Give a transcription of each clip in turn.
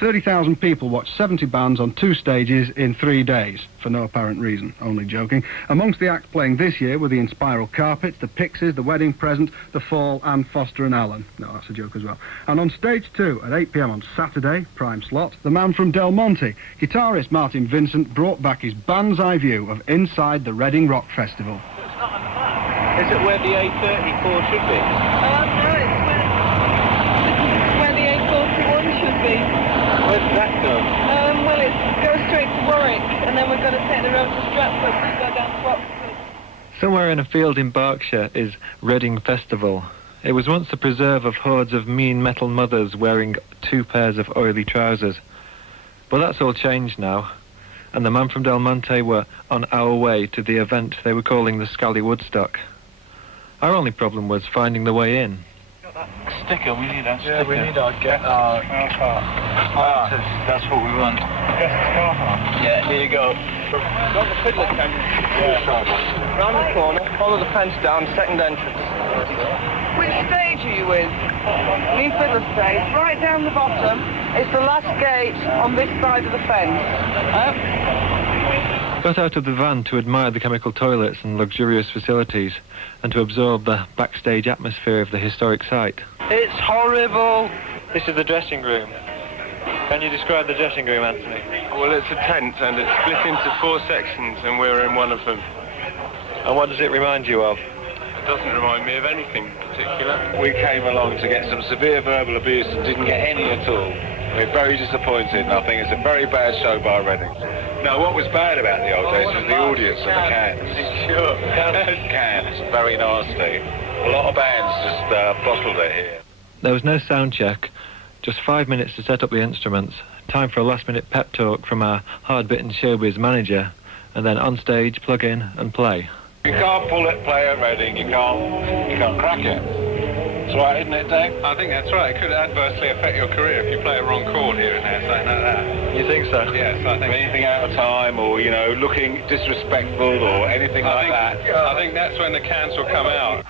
30,000 people watched 70 bands on 2 stages in 3 days, for no apparent reason, only joking. Amongst the acts playing this year were the Inspiral Carpets, the Pixies, the Wedding Present, the Fall and Foster and Allen. No, that's a joke as well. And on stage 2 at 8 p.m. on Saturday, prime slot, the Man From Delmonte, guitarist Martin Vincent brought back his band's eye view of inside the Reading Rock Festival. It's not on the map. Is it where the A34 should be? No, it's where the A41 should be. Where does that go? Well, it goes straight to Warwick, and then we're going to take the road to Stratford and go down to Oxford. Somewhere in a field in Berkshire is Reading Festival. It was once the preserve of hordes of mean metal mothers wearing 2 pairs of oily trousers. But that's all changed now, and the Man From Delmonte were on our way to the event they were calling the Scally Woodstock. Our only problem was finding the way in. Sticker, we need that sticker. Yeah, we need our car park. That's what we want. Yes, car park. Yeah, here you go. Got the fiddler tent. Yeah. Round the corner, follow the fence down, second entrance. Which stage are you with? New Fiddler stage, right down the bottom. It's the last gate on this side of the fence. Got out of the van to admire the chemical toilets and luxurious facilities, and to absorb the backstage atmosphere of the historic site. It's horrible. This is the dressing room. Can you describe the dressing room, Anthony? Well, it's a tent and it's split into 4 sections and we're in one of them. And what does it remind you of? It doesn't remind me of anything particular. We came along to get some severe verbal abuse and didn't get any at all. We're very disappointed and I think it's a very bad show by Reading. No, what was bad about the old days was the audience and the cans. Sure. Cans, very nasty. A lot of bands just bottled it here. There was no sound check, just 5 minutes to set up the instruments, time for a last-minute pep talk from our hard-bitten showbiz manager, and then on stage, plug in and play. You can't pull it, play at Reading, you can't crack it. That's right, isn't it, Dave? I think that's right. It could adversely affect your career if you play a wrong chord here and there, something like that. You think so? Yes, I think. Anything out of time or, you know, looking disrespectful or anything like that. I think that's when the cans will come out.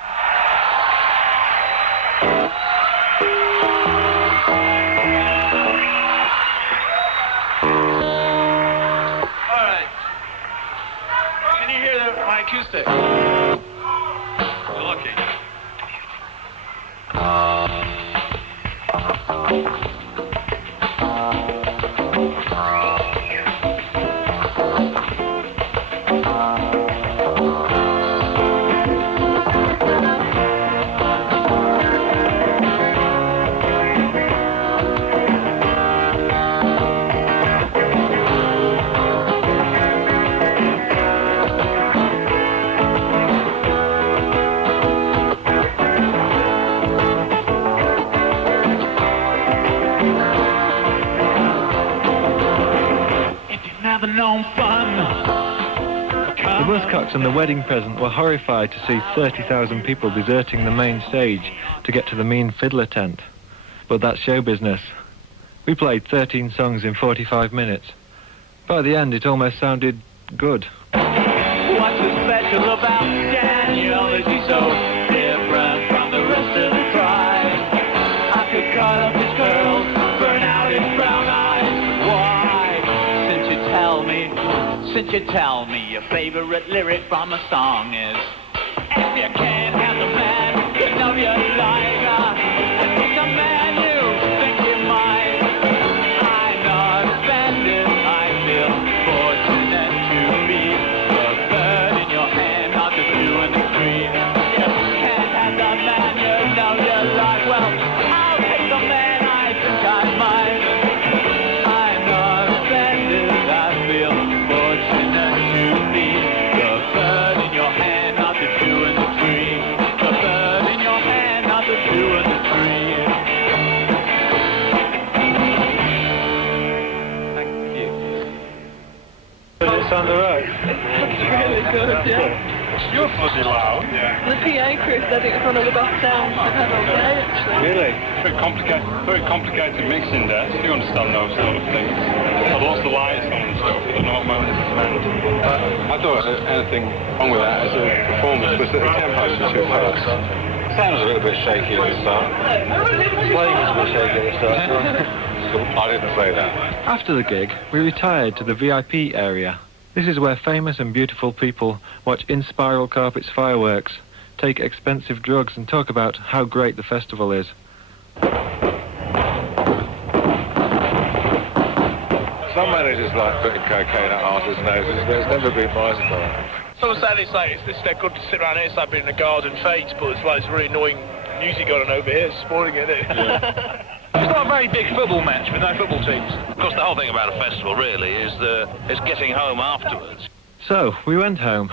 All right. Can you hear my acoustic? You're lucky. The Buzzcocks and the Wedding Present were horrified to see 30,000 people deserting the main stage to get to the mean fiddler tent. But that's show business. We played 13 songs in 45 minutes. By the end, it almost sounded good. What's so special about Daniel? Is he so different from the rest of the tribe? I could cut up his curls, burn out his brown eyes. Why? Since you tell me your favorite lyric from a song is, if you can't have the man, you know you like her. If he's a man you think you might. I'm not offended, I feel fortunate to be the bird in your hand, not the 2 and the 3. If you can't have the man you know you like, well, I'll take the man I think I might. I'm not offended, I feel fortunate to be the bird in your hand, not the 2 and the 3. The bird in your hand, not the 2 and the 3. Thank you. Does it sound alright? It's really good, yeah. You're fuzzy loud. The PA crew said it was one of the best sounds they've had all day, actually. Really? Very complicated mixing there, if you understand those sort of things. I've lost the lights on and stuff, I don't know what moment this is meant. I thought anything wrong with that as a performance was that the tempo was too fast. Sound was a little bit shaky at the start. Playing was a bit shaky at the start. I didn't say that. After the gig, we retired to the VIP area. This is where famous and beautiful people watch in-spiral carpets fireworks, take expensive drugs and talk about how great the festival is. Some managers like putting cocaine up artists' noses, but it's never been my style. Someone said it's like, they're good to sit around here, it's like being in a garden fete, but it's like, it's really annoying music going on over here, spoiling it, isn't it? Yeah. It's not a very big football match with no football teams. Of course, the whole thing about a festival really is getting home afterwards. So, we went home.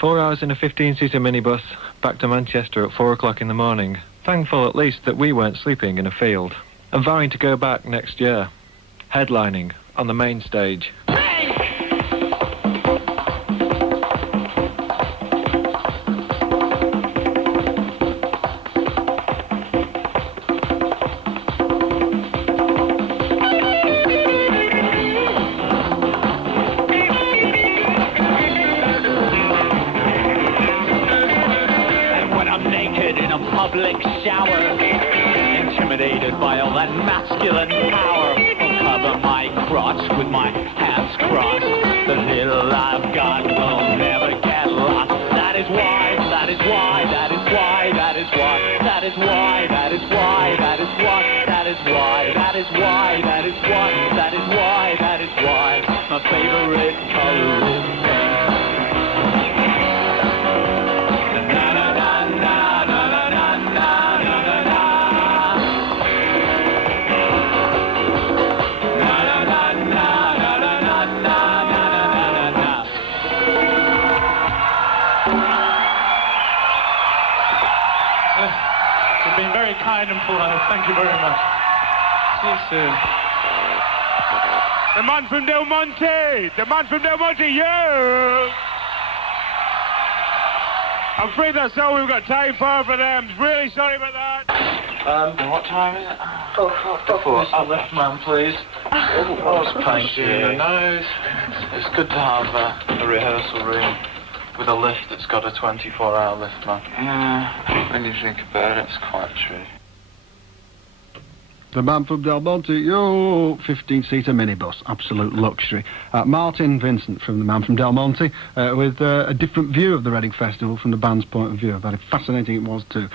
4 hours in a 15-seater minibus, back to Manchester at 4 o'clock in the morning. Thankful at least that we weren't sleeping in a field. And vowing to go back next year. Headlining on the main stage. Public shower, intimidated by all that masculine power. I'll cover my crotch with my hands crossed. The little I've got will never get lost. That is why, that is why, that is why, that is why, that is why, that is why, that is why, that is why, that is why, that is why, that is why, that is why, my favorite color is pink. Kind and polite. Thank you very much. See you soon. The Man From Delmonte! The Man From Delmonte, yeah! I'm afraid that's all we've got time for them. Really sorry about that. What time is it? A left man, please. Oh, it's painful in the nose. It's good to have a rehearsal room with a lift that's got a 24-hour lift, man. Yeah, when you think about it, it's quite true. The Man From Delmonte, 15-seater minibus, absolute luxury. Martin Vincent from the Man From Delmonte, with a different view of the Reading Festival from the band's point of view. Very fascinating it was too.